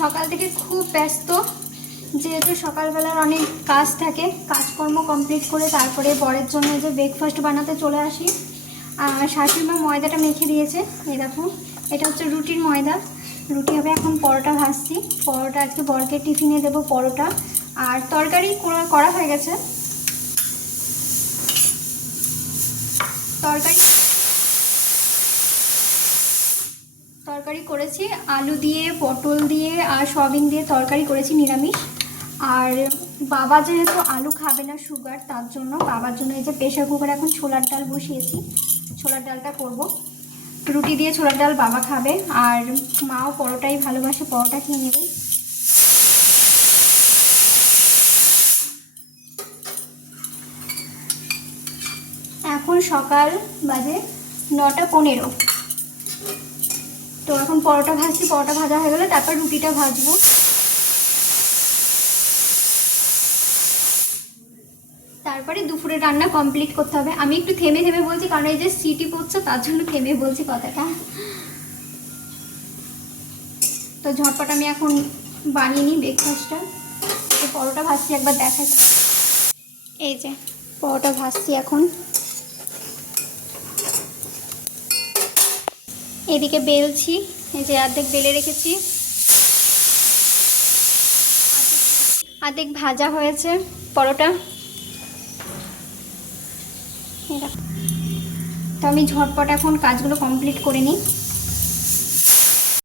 সকাল থেকে খুব ব্যস্ত, যেহেতু সকালবেলার অনেক কাজ থাকে, কাজকর্ম কমপ্লিট করে তারপরে বরের জন্য যে ব্রেকফাস্ট বানাতে চলে আসি। আর শাশুড়িমা ময়দাটা মেখে দিয়েছে, এই দেখো এটা হচ্ছে রুটির ময়দা, রুটি হবে। এখন পরোটা ভাজছি, পরোটা আজকে বরকে টিফিনে দেবো পরোটা। আর তরকারি করা হয়ে গেছে, তরকারি করেছি আলু দিয়ে, পটল দিয়ে আর সয়াবিন দিয়ে তরকারি করেছি, নিরামিষ। আর বাবা যেহেতু আলু খাবে না, সুগার, তার জন্য বাবার জন্য এই যে প্রেশার কুকারে এখন ছোলার ডাল বসিয়েছি, ছোলার ডালটা করব। রুটি দিয়ে ছোলার ডাল বাবা খাবে, আর মাও পরোটাই ভালোবাসে, পরোটা খেয়ে নেবে। এখন সকাল বাজে 9:15। তো এখন পরোটা ভাজছি, পরোটা ভাজা হয়ে গেলে তারপর রুটিটা ভাজবো। তারপরে দুপুরে রান্না কমপ্লিট করতে হবে। আমি একটু থেমে থেমে বলছি, কারণ এই যে সিটি পড়ছে তার জন্য থেমে বলছি কথাটা। তো ঝটপট আমি এখন বানিয়ে নিই ব্রেকফাস্টটা। তো পরোটা ভাজছি, একবার দেখাই। এই যে পরোটা ভাজছি এখন, এদিকে বেলছি, এই যে অর্ধেক বেলে রেখেছি, অর্ধেক ভাজা হয়েছে পরোটা। তো আমি ঝটপট এখন কাজগুলো কমপ্লিট করে নিই।